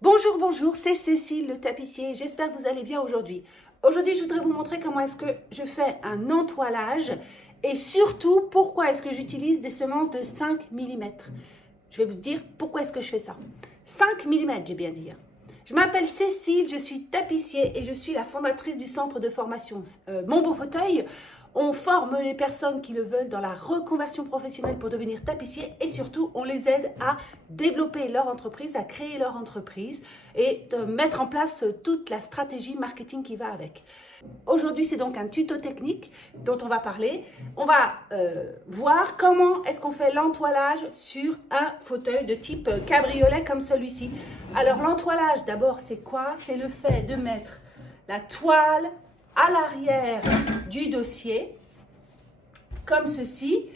Bonjour, bonjour, c'est Cécile le tapissier, j'espère que vous allez bien aujourd'hui. Aujourd'hui, je voudrais vous montrer comment est-ce que je fais un entoilage et surtout, pourquoi est-ce que j'utilise des semences de 5 mm. Je vais vous dire pourquoi est-ce que je fais ça. 5 mm, j'ai bien dit. Je m'appelle Cécile, je suis tapissier et je suis la fondatrice du centre de formation Mon Beau Fauteuil. On forme les personnes qui le veulent dans la reconversion professionnelle pour devenir tapissier et surtout, on les aide à développer leur entreprise, à créer leur entreprise et de mettre en place toute la stratégie marketing qui va avec. Aujourd'hui, c'est donc un tuto technique dont on va parler. On va voir comment est-ce qu'on fait l'entoilage sur un fauteuil de type cabriolet comme celui-ci. Alors, l'entoilage, d'abord, c'est quoi? C'est le fait de mettre la toile à l'arrière du dossier, comme ceci,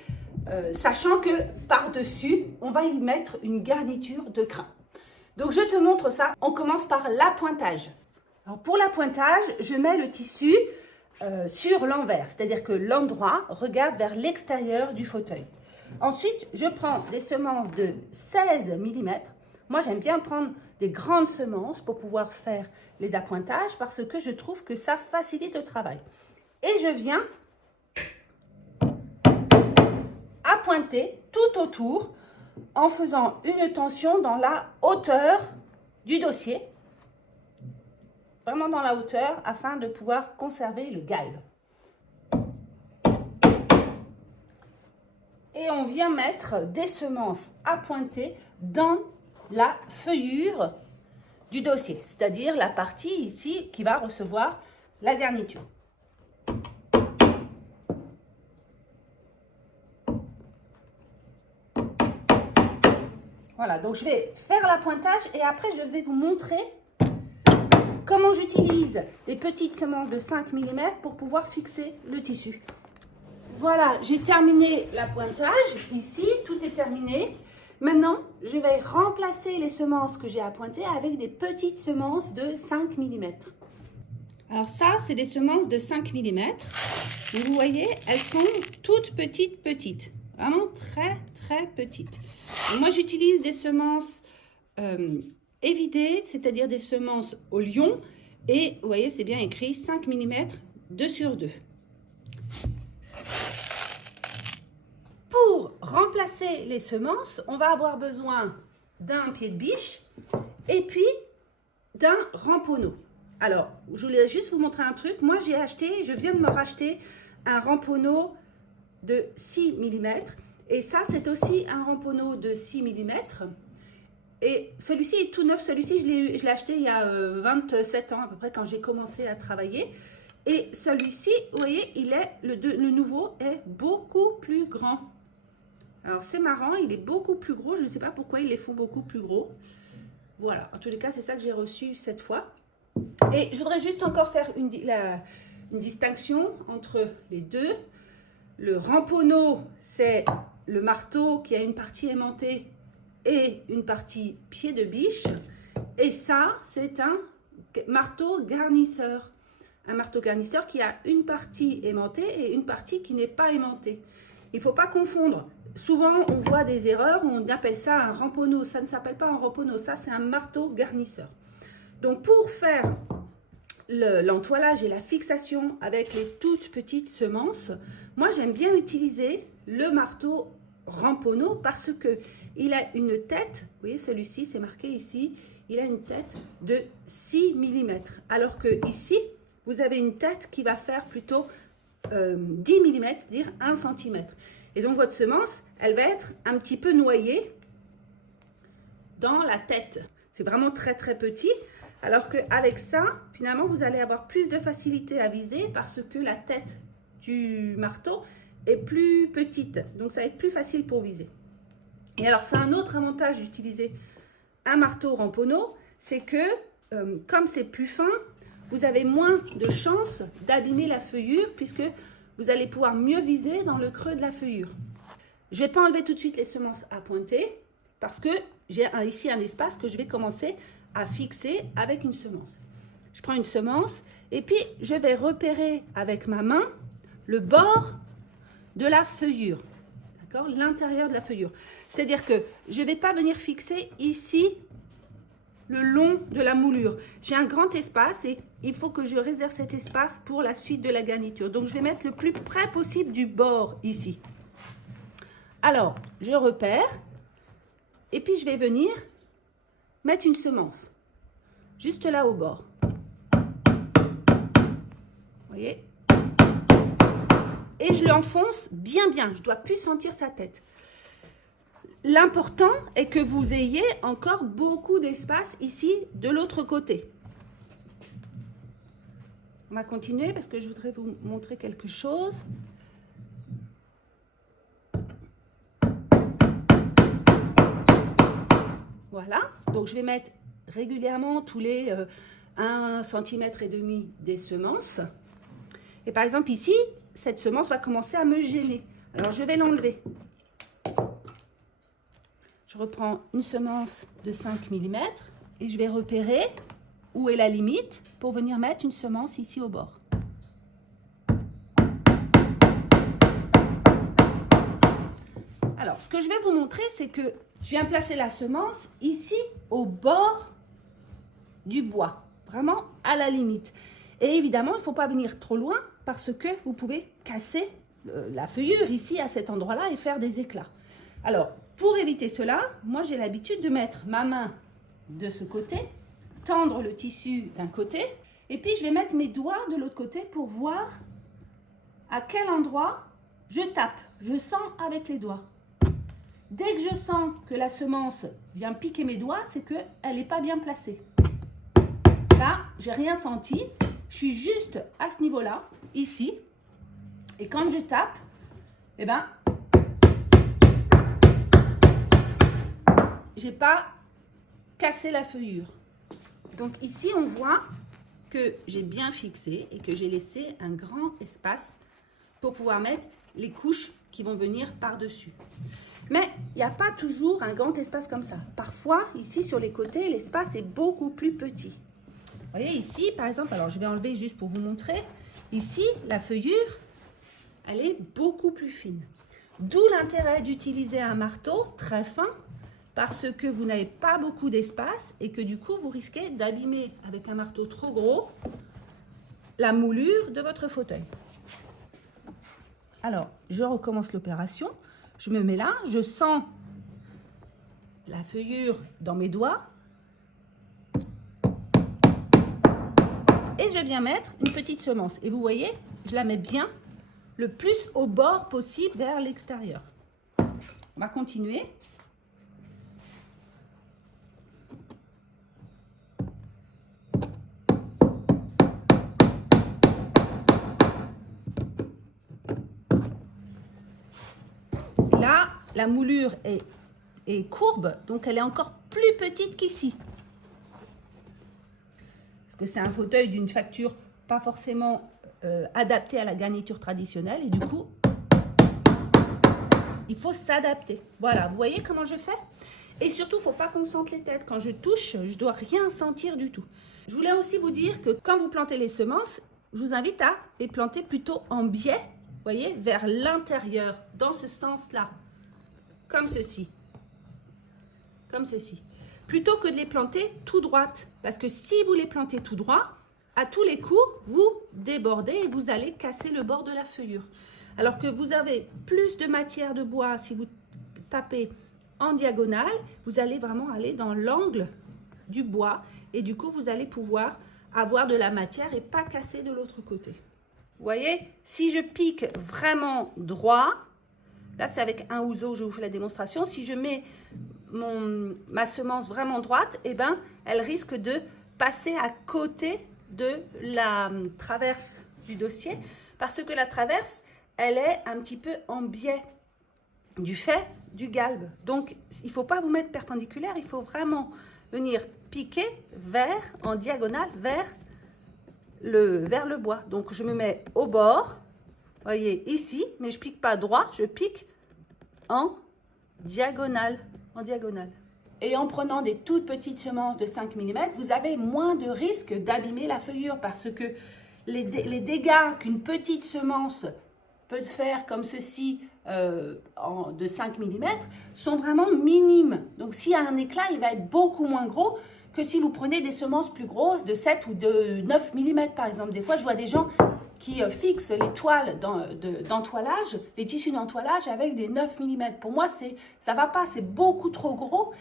sachant que par-dessus, on va y mettre une garniture de crin. Donc, je te montre ça. On commence par l'appointage. Alors, pour l'appointage, je mets le tissu sur l'envers, c'est-à-dire que l'endroit regarde vers l'extérieur du fauteuil. Ensuite, je prends des semences de 16 mm. Moi, j'aime bien prendre des grandes semences pour pouvoir faire les appointages parce que je trouve que ça facilite le travail. Et je viens appointer tout autour en faisant une tension dans la hauteur du dossier, vraiment dans la hauteur afin de pouvoir conserver le guide. Et on vient mettre des semences appointées dans la feuillure du dossier, c'est-à-dire la partie ici qui va recevoir la garniture. Voilà, donc je vais faire l'appointage et après je vais vous montrer comment j'utilise les petites semences de 5 mm pour pouvoir fixer le tissu. Voilà, j'ai terminé l'appointage. Ici, tout est terminé. Maintenant, je vais remplacer les semences que j'ai appointées avec des petites semences de 5 mm. Alors ça, c'est des semences de 5 mm. Et vous voyez, elles sont toutes petites. Vraiment très, très petites. Et moi, j'utilise des semences évidées, c'est-à-dire des semences au lion. Et vous voyez, c'est bien écrit 5 mm 2 sur 2. Pour remplacer les semences, on va avoir besoin d'un pied de biche et puis d'un ramponneau. Alors, je voulais juste vous montrer un truc. Moi, je viens de me racheter un ramponneau de 6 mm. Et ça, c'est aussi un ramponneau de 6 mm. Et celui-ci est tout neuf. Celui-ci, je l'ai acheté il y a 27 ans à peu près quand j'ai commencé à travailler. Et celui-ci, vous voyez, le nouveau est beaucoup plus grand. Alors, c'est marrant, il est beaucoup plus gros. Je ne sais pas pourquoi ils les font beaucoup plus gros. Voilà, en tous les cas, c'est ça que j'ai reçu cette fois. Et je voudrais juste encore faire une distinction entre les deux. Le ramponneau, c'est le marteau qui a une partie aimantée et une partie pied de biche. Et ça, c'est un marteau garnisseur. Un marteau garnisseur qui a une partie aimantée et une partie qui n'est pas aimantée. Il ne faut pas confondre. Souvent, on voit des erreurs, on appelle ça un ramponneau. Ça ne s'appelle pas un ramponneau, ça c'est un marteau garnisseur. Donc pour faire l'entoilage et la fixation avec les toutes petites semences, moi j'aime bien utiliser le marteau ramponneau parce qu'il a une tête, vous voyez celui-ci, c'est marqué ici, il a une tête de 6 mm. Alors que ici, vous avez une tête qui va faire plutôt 10 mm, c'est-à-dire 1 cm. Et donc, votre semence, elle va être un petit peu noyée dans la tête. C'est vraiment très, très petit. Alors qu'avec ça, finalement, vous allez avoir plus de facilité à viser parce que la tête du marteau est plus petite. Donc, ça va être plus facile pour viser. Et alors, c'est un autre avantage d'utiliser un marteau ramponneau, c'est que, comme c'est plus fin, vous avez moins de chances d'abîmer la feuillure puisque vous allez pouvoir mieux viser dans le creux de la feuillure. Je ne vais pas enlever tout de suite les semences à pointer parce que j'ai ici un espace que je vais commencer à fixer avec une semence. Je prends une semence et puis je vais repérer avec ma main le bord de la feuillure, l'intérieur de la feuillure. C'est-à-dire que je ne vais pas venir fixer ici le long de la moulure. J'ai un grand espace et il faut que je réserve cet espace pour la suite de la garniture. Donc, je vais mettre le plus près possible du bord ici. Alors, je repère et puis je vais venir mettre une semence juste là au bord. Vous voyez? Et je l'enfonce bien. Je ne dois plus sentir sa tête. L'important est que vous ayez encore beaucoup d'espace ici de l'autre côté. On va continuer parce que je voudrais vous montrer quelque chose. Voilà, donc je vais mettre régulièrement tous les 1,5 cm des semences. Et par exemple ici, cette semence va commencer à me gêner. Alors je vais l'enlever. Je reprends une semence de 5 mm et je vais repérer où est la limite pour venir mettre une semence ici au bord. Alors, ce que je vais vous montrer, c'est que je viens placer la semence ici au bord du bois, vraiment à la limite. Et évidemment, il ne faut pas venir trop loin parce que vous pouvez casser la feuillure ici à cet endroit-là et faire des éclats. Alors, pour éviter cela, moi j'ai l'habitude de mettre ma main de ce côté, tendre le tissu d'un côté, et puis je vais mettre mes doigts de l'autre côté pour voir à quel endroit je tape. Je sens avec les doigts. Dès que je sens que la semence vient piquer mes doigts, c'est qu'elle n'est pas bien placée. Là, j'ai rien senti. Je suis juste à ce niveau-là, ici. Et quand je tape, eh ben, j'ai pas cassé la feuillure. Donc ici, on voit que j'ai bien fixé et que j'ai laissé un grand espace pour pouvoir mettre les couches qui vont venir par-dessus. Mais il n'y a pas toujours un grand espace comme ça. Parfois, ici sur les côtés, l'espace est beaucoup plus petit. Vous voyez ici, par exemple, alors je vais enlever juste pour vous montrer. Ici, la feuillure, elle est beaucoup plus fine. D'où l'intérêt d'utiliser un marteau très fin parce que vous n'avez pas beaucoup d'espace et que du coup, vous risquez d'abîmer avec un marteau trop gros la moulure de votre fauteuil. Alors, je recommence l'opération. Je me mets là, je sens la feuillure dans mes doigts et je viens mettre une petite semence. Et vous voyez, je la mets bien le plus au bord possible vers l'extérieur. On va continuer. Là, la moulure est courbe, donc elle est encore plus petite qu'ici. Parce que c'est un fauteuil d'une facture pas forcément adaptée à la garniture traditionnelle. Et du coup, il faut s'adapter. Voilà, vous voyez comment je fais? Et surtout, il ne faut pas qu'on sente les têtes. Quand je touche, je ne dois rien sentir du tout. Je voulais aussi vous dire que quand vous plantez les semences, je vous invite à les planter plutôt en biais. Vous voyez, vers l'intérieur, dans ce sens-là, comme ceci, plutôt que de les planter tout droites, parce que si vous les plantez tout droit, à tous les coups, vous débordez et vous allez casser le bord de la feuillure. Alors que vous avez plus de matière de bois, si vous tapez en diagonale, vous allez vraiment aller dans l'angle du bois et du coup, vous allez pouvoir avoir de la matière et pas casser de l'autre côté. Vous voyez, si je pique vraiment droit, là c'est avec un houseau, je vous fais la démonstration. Si je mets ma semence vraiment droite, eh ben, elle risque de passer à côté de la traverse du dossier parce que la traverse, elle est un petit peu en biais du fait du galbe. Donc, il ne faut pas vous mettre perpendiculaire, il faut vraiment venir piquer en diagonale vers le bois. Donc, je me mets au bord, vous voyez, ici, mais je ne pique pas droit, je pique en diagonale. Et en prenant des toutes petites semences de 5 mm, vous avez moins de risque d'abîmer la feuillure parce que les dégâts qu'une petite semence peut faire comme ceci de 5 mm sont vraiment minimes. Donc, s'il y a un éclat, il va être beaucoup moins gros que si vous prenez des semences plus grosses de 7 ou de 9 mm par exemple. Des fois, je vois des gens qui fixent les toiles d'entoilage, les tissus d'entoilage avec des 9 mm. Pour moi, ça ne va pas, c'est beaucoup trop gros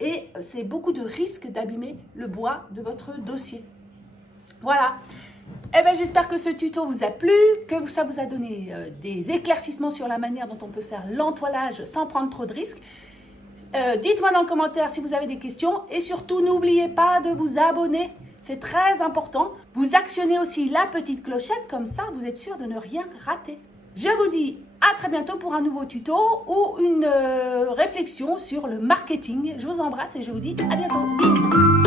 et c'est beaucoup de risque d'abîmer le bois de votre dossier. Voilà. Eh bien, j'espère que ce tuto vous a plu, que ça vous a donné des éclaircissements sur la manière dont on peut faire l'entoilage sans prendre trop de risques. Dites-moi dans le commentaire si vous avez des questions et surtout, n'oubliez pas de vous abonner. C'est très important. Vous actionnez aussi la petite clochette, comme ça, vous êtes sûr de ne rien rater. Je vous dis à très bientôt pour un nouveau tuto ou une réflexion sur le marketing. Je vous embrasse et je vous dis à bientôt. Bisous.